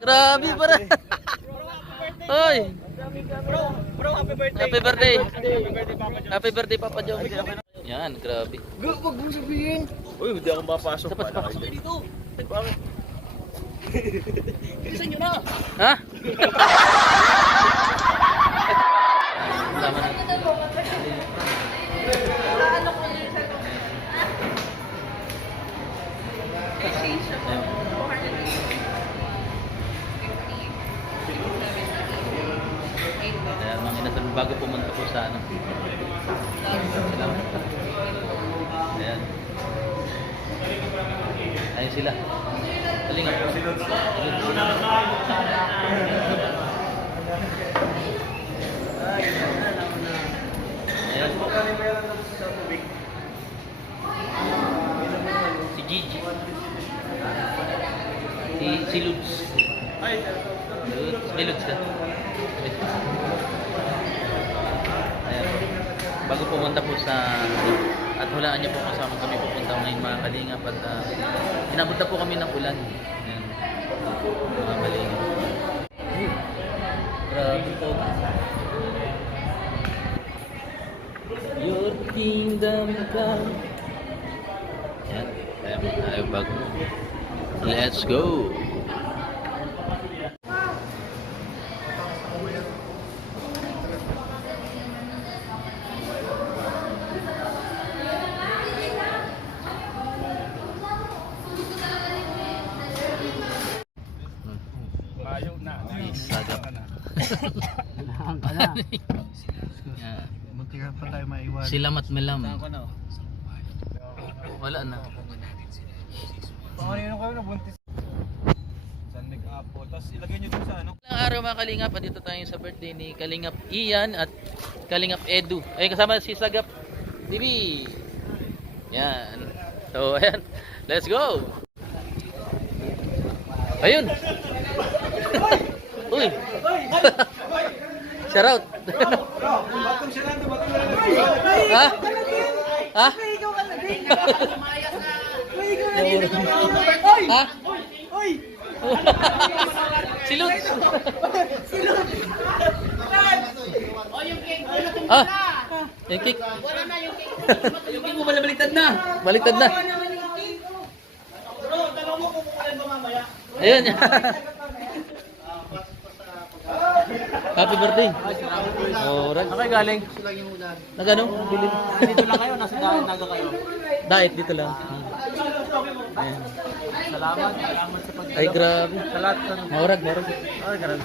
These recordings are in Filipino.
Grabe para. Hoy. Bro, happy birthday. Happy birthday. Papa John. Happy birthday Papa John. Yan, grabe. Wag mong sabihin. Uy, hindi ako mapasok. Sapat pa. Dito. Bakit? Bilisan nyo na. Ha? Tama na. Ayan, mga inasal bago pumunta po sa ano. Salamat. Ayan. Ayun sila. Talinga po. Ayan. Si Gigi. Si Lutz. May Lutz ka. Ayan. Bago pumunta po sa at hulaan niyo po kasama kami pupunta ngayon mga kalingap at inabot na po kami ng ulan. Ayan. Mga kalingap. Grabe po. Your kingdom come. Ayan. Tayo bago. Let's go. Ayaw na. Sagap. Hinahan ka na. Yan. Muntikan pa tayo maiwan. Silam at melam. Wala na. Pangalino kayo na buntis. Sandig apo. Tapos ilagay nyo dun sa ano. Ilang araw mga kalingap, andito tayo sa birthday ni Kalingap Ian at Kalingap Edu. Ay kasama si Sagap Bibi. Yan. So ayan. Let's go. Ayun. Uy. Shout out. Batong siya lang. Ha? Ha? Ha? Si Lutz. Ah, yung cake. Wala na yung cake. Yung king mo pala baliktad na. Baliktad na. Bro, tanong mo kung kukulan ba mamaya. Ayun. Happy birthday. Alright. Okay, galing. Nagano? Bilin. Dito lang kayo, nasa naga kayo. Diet dito lang. Ayan. Salamat sa pag... Ay, grabe. Sa lahat. Maurag, maurag. Okay, ganun.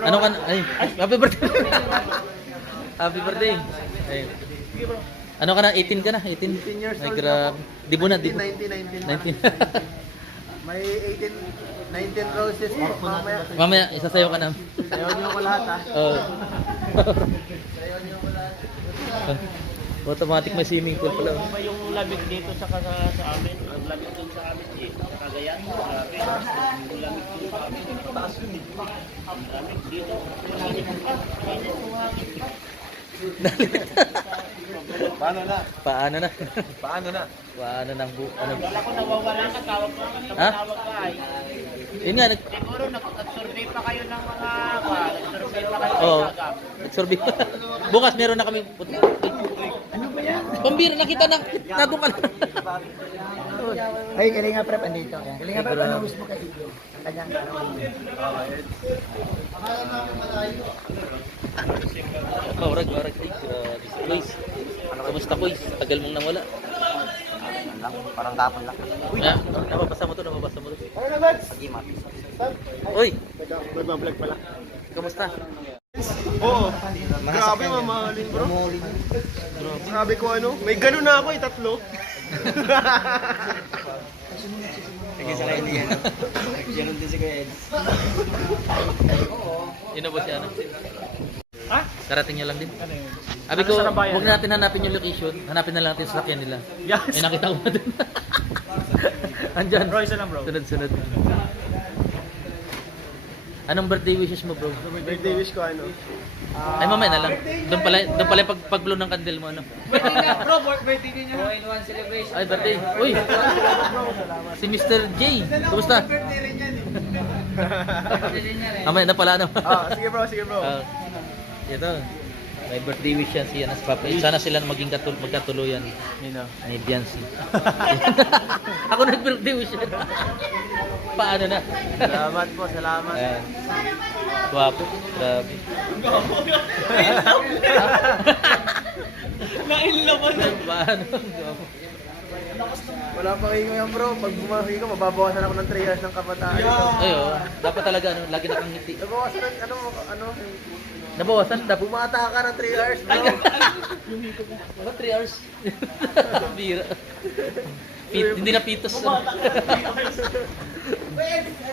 Ano ka na? Ay, happy birthday. Happy birthday. Ay. Ano ka na? 18 ka na? 18? 18 years Ay, old grabe. Di mo na, di mo. 19. 19. May 19 roses po mamaya. Mamaya, isasayaw ka na. Sayaw niyo ko lahat ha. Oo. Sayaw niyo ko lahat. Automatic may swimming pool pala. Ba yung lamig dito sa amin? Ang lamig dun sa amin eh. Sa Cagayan. Grabe. Yung lamig dun sa amin. Taas yun eh. Ang lamig dito. Lamig pa. Init mo nga. Paano na? Paano na? Paano na? Paano nang ano? Wala ko nawawala ka, tawag ka. Ha? Tawag ka ay. Yun nga, Siguro nag-survey pa kayo ng mga nag-survey pa kayo Oo. ng sagap. Nagsorbi. Bukas meron na kami. Ano ba yan? Pambira, nakita na. Nadong ka na. Ay, Kalinga Prep andito. Kalinga Prep, ano gusto mo kay Igor? Kanyang Maurag. Ay, grabe. Kuis. Kamusta Kuis? Tagal mong nawala. Parang tapon lang. Nababasa mo to. Ano na, Max? Uy, Nag-vlog pala. kamusta? Oo. Grabe mamahalin bro. Grabe ko ano. May ganun na ako eh, tatlo. Sige, sa kayo niya. Ganun din si Kuya Ed. Yun na ba siya? Ha? Karating niya lang din. Ano yun? Sabi ko, Sa Nabayan huwag na natin hanapin yung location. Hanapin na lang natin yung sasakyan nila. Yes. Eh, nakita ko na din. Andyan. Bro, isa lang bro. Sunod. Anong birthday wishes mo, bro? Birthday wish ko ano. Ay, mamaya na lang. Doon pala pag-blow ng candle mo, ano? Bro, birthday niya. 4-in-1 celebration. Ay, birthday. Uy! Si Mr. J. Kumusta? Birthday rin yan eh. Amay na pala naman. Sige bro, sige bro. Ito. May birthday wish yan si Anas Papa. Sana sila maging magkatuluyan. Nino. Ni Biancy. Ako nag-birthday wish yan. Paano na? Salamat po, salamat. Ayan. Guwapo. Grabe. Nailaman. Paano? Guwapo. Wala pa kayo yan bro. Pag bumahi ko, mababawasan ako ng 3 years ng kabataan. Ay, oh. Dapat talaga, lagi nakangiti. Nabawasan ng Nabawasan? Dapat bumata ka ng 3 hours bro. Mga 3 hours. Bira. Hindi na pitos.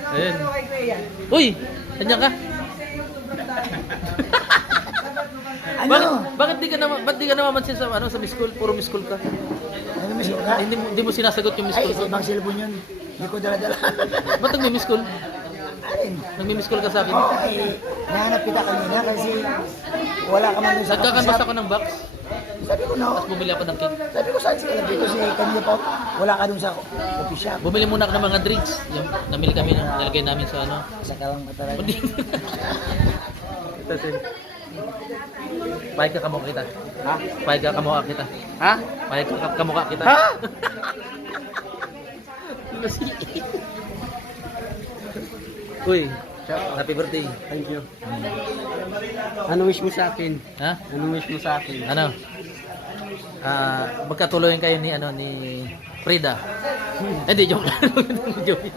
Ayun. Uy! Andiyan ka? Bakit di ka namamansin sa sa miss call? Puro miss call ka. Ano miss ko ka? Hindi mo sinasagot yung miss Ay, call sa ko. ibang cellphone yun. Hindi ko dala-dala. Ba't nagmi-miss call? Alin? Nagmi-miss call ka sa akin. Eh, nahanap kita kanina kasi wala ka man dun sa Nagkakanbas coffee ako ng box. shop. Sabi ko no. Tapos bumili ako ng cake. Sabi ko saan sila dito si kanina pa. Wala ka dun sa coffee shop. Bumili muna ako ng mga drinks. Yung namili kami, nilagay namin sa Sa kalang pa talaga. Hindi. Kasi pahig ka kamukha kita. Ha? Pahig ka kamukha kita. Ha? Pahig ka kamukha kita. Ha? Uy, happy birthday. Thank you. Ano wish mo sa akin? Ha? Ano wish mo sa akin? Ano? Magkatuloyan kayo ni ni Frida. Hindi, joke lang. Joke.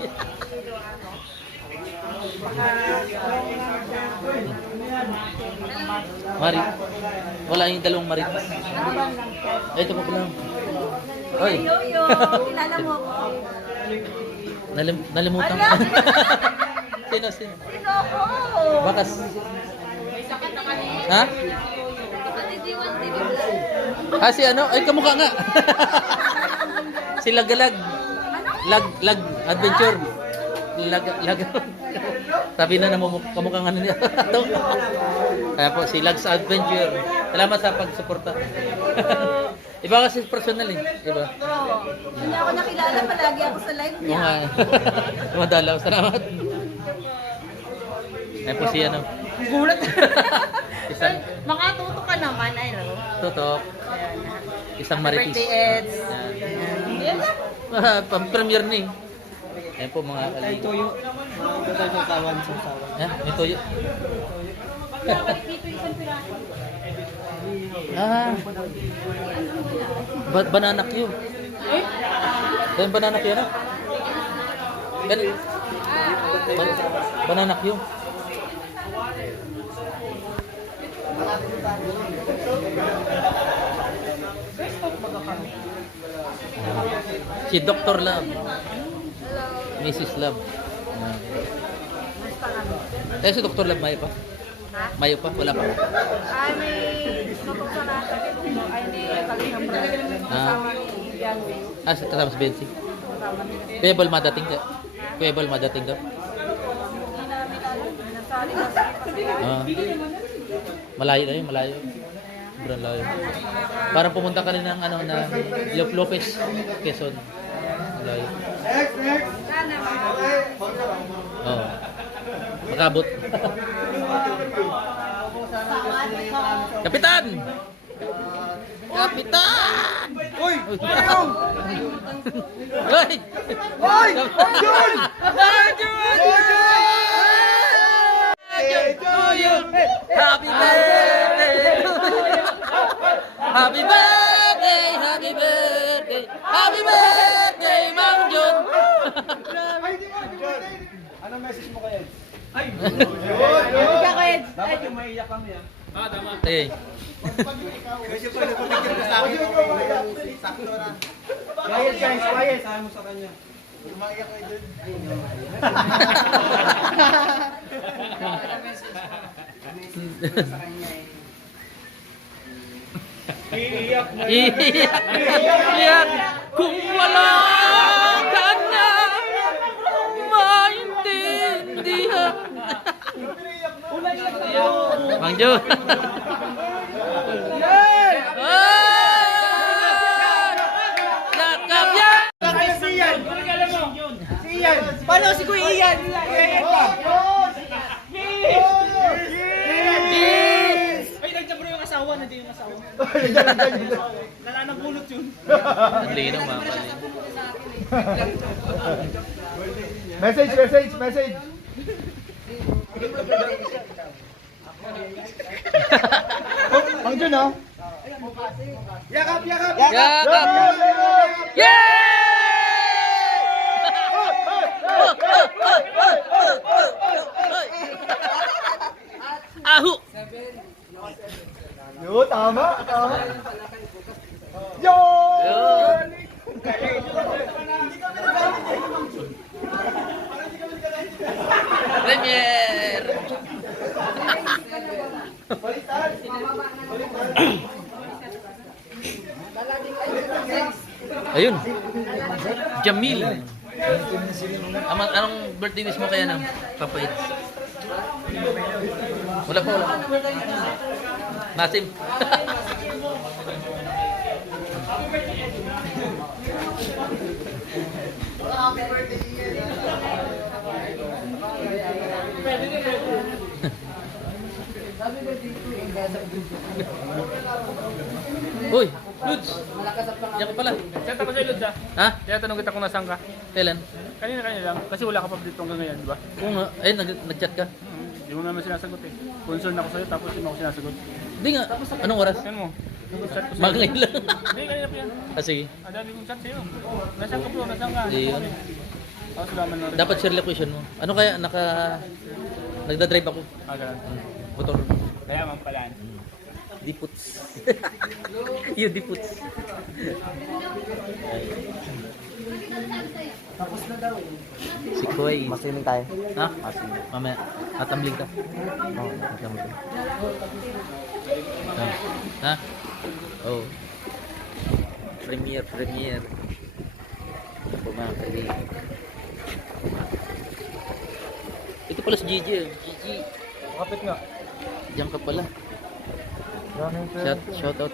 Mari. Wala yung dalawang Mari. Ito pa pala. Oy. Yoyo, kilala mo ako. Nalimutan ko. Ala! Sino? Sino ako? Bakas. Ha? Kapatid Iwan TV Vlog. Si ano? Ay, kamukha nga. Si Lagalag. Lag adventure. Lag. Sabi na kamukha nga niya. Kaya po, si Lags Adventure. Salamat sa pagsuporta. Iba kasi personal eh. Iba. Oo. Hindi ako nakilala, palagi ako sa live Oo niya. nga. Madalaw. Salamat. Kaya po si ano. Gulat. Isang Makatuto ka naman, ay no? tutok. Isang maritis. Birthday Eds. Yan. Yan lang. Pang-premiere ni. Ayan po mga kalig. Ito tayo sa sawan. Yan, may toyo. Banana Q. Yan banana Q ano? Banana Q. Si Dr. Love. Mrs. Love. Tayo si Dr. Love, Mayo pa? Ha? Mayo pa? Wala pa? Ay, may tutok sa nasa ko. Ay, may kalihang bro. Kasama ni Bianwi. Kasama si Bensi. Kasama ni Pebble madating ka? Pebble madating ka? Hindi namin alam. Nasali kasi. Malayo na yun, malayo. Sobrang layo. Parang pumunta ka rin ng ng Lopez, Quezon. Malayo. Sana Oo. Makabot. Kapitan! Kapitan! Uy! Hoy! Hoy! Jun! Happy birthday! Happy birthday! Happy birthday! Happy birthday, Mang Jun! Anong message mo kayo? Ikaw, Eds. Dapat yung maiyak kami ah. Eh, Medyo pa nagpapicture ka sa akin. Sakto na. Quiet guys, quiet. Sabi mo sa kanya. Umaiyak kayo dun. iiyak kung wala ka na maintindihan. Mang Jun! Yakap yan! Si Ian! Paano si Kuya Ian? Kala ng bulot yun. Ang linaw mga kalingap. Message. Ang dyan ah. Yakap! Ahu! Yo, tama. Yo! Yun. Premier! Ayun. Jamil. Anong birthday wish mo kaya ng Papa Eds? Wala pa. Masim. Uy, Ludes. Yan ka pala. Chat ako sa'yo, Lods, ah. Ha? Kaya tanong kita kung nasaan ka. Kailan? Kanina lang. Kasi wala ka pa dito hanggang ngayon, di ba? Oo nga. Ayun, nag-chat ka. Hindi mo naman sinasagot eh. Concern ako sa'yo tapos hindi mo ako sinasagot. Hindi nga. Anong oras? Yan mo. Chat ko sa'yo. Maglay lang. Hindi, kanina pa yan. Ah, sige. Dami kong chat sa'yo. Nasaan ka bro? Nasaan ka? Ayun. Ako salaman na rin. Dapat share location mo. Ano kaya nagda-drive ako. Ganun. Motor. Kaya man pala. Diputs. Yun, diputs. Si Koy. Masiling tayo. Ha? Mamaya. Tatambling ka. Oo, Tatambling ka. Ha? Oh. Premier. Ako mga kaibigan. Ito pala si Gigi. Gigi. Kapit nga. Diyan ka pala. Shout out.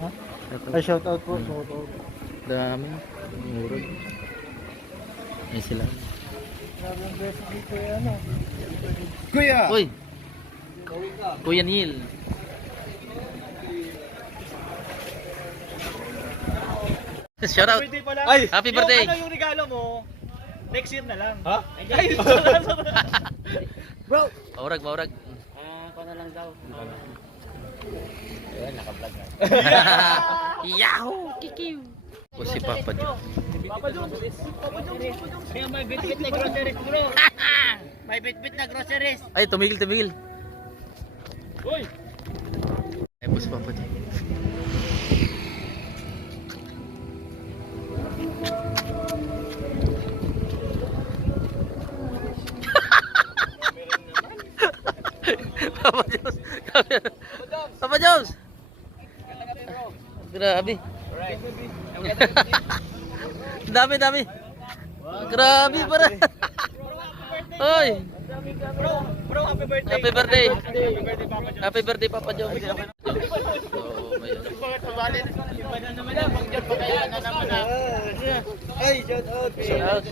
Ha? Shout out. Ay, shout out po. Shout out. Dami. Murag. May sila. Kuya! Uy! Kuya Neil. Shout out. Birthday pala. Ay! Happy birthday. Yung regalo mo, next year na lang. Ha? Ay, Bro! Maurag. Ako na lang daw. Ayun, naka-vlog na. Yahoo! Kikiw! O si Papa Joe. Kaya may bit-bit na groceries bro. May bit-bit na groceries. Ay, tumigil. Uy! Ay, po si Papa Joe. Papa Jones. Papa Jones. Grabe. Dami. Grabe para. Hoy. bro, happy birthday. Happy birthday. Happy birthday, Papa Jones. Happy birthday Papa Jones. Oo, may ano. Ay, shout out. Shout out.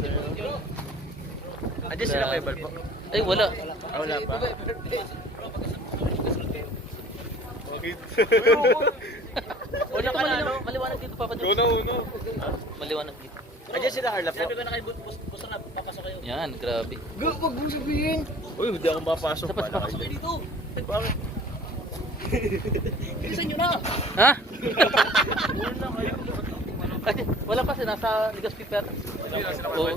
Andiyan sila kay Balpo. Ay, wala. Wala pa. Wala ka na, no? Maliwanag dito, Papa Jones. Uno. Maliwanag dito. Andiyan sila Harla po. Sabi ko na kay Busto na papasok kayo. Yan, grabe. Wag mo sabihin! Uy, hindi ako mapasok. Dapat Pala papasok kayo. Dito. Bakit? Bilisan nyo na. Ha? Ay, wala pa, nasa Ligas Piper. Oo.